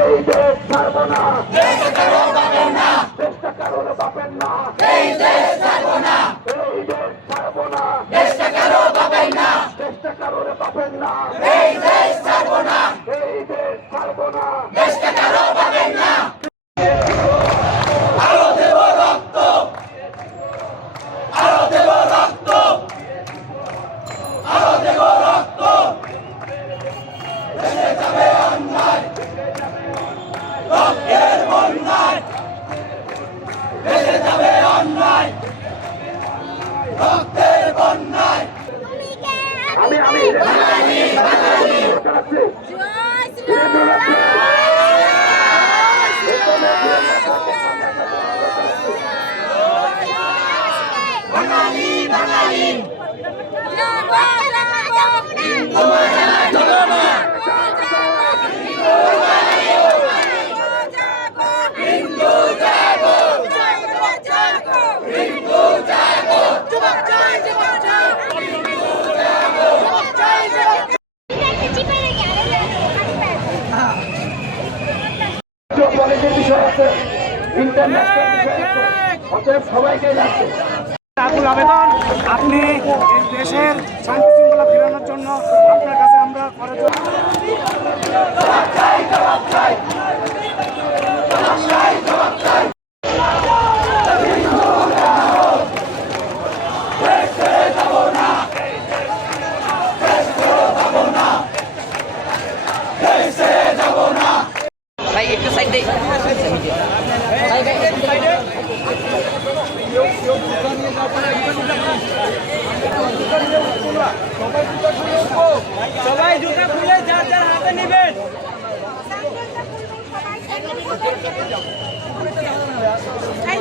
এই দেশ ছাড়বো না। চেষ্টা কারোর বাপের না। এই দেশ ছাড়বো না। চেষ্টা কারোর বাপের না। এই দেশ ছাড়বো না। আমি আমি চালাচ্ছি। বাঙালি বাঙালি ইন্টারন্যাশনাল অতএব সবাইকে লাগবে আকুল আবেদন আপনি দেশের শান্তি শৃঙ্খলা ফেরানোর জন্য আপনার কাছে আমরা করার জন্য ভাই সবাই জুতা খুলে যার যার হাতে নেবেন। সাইড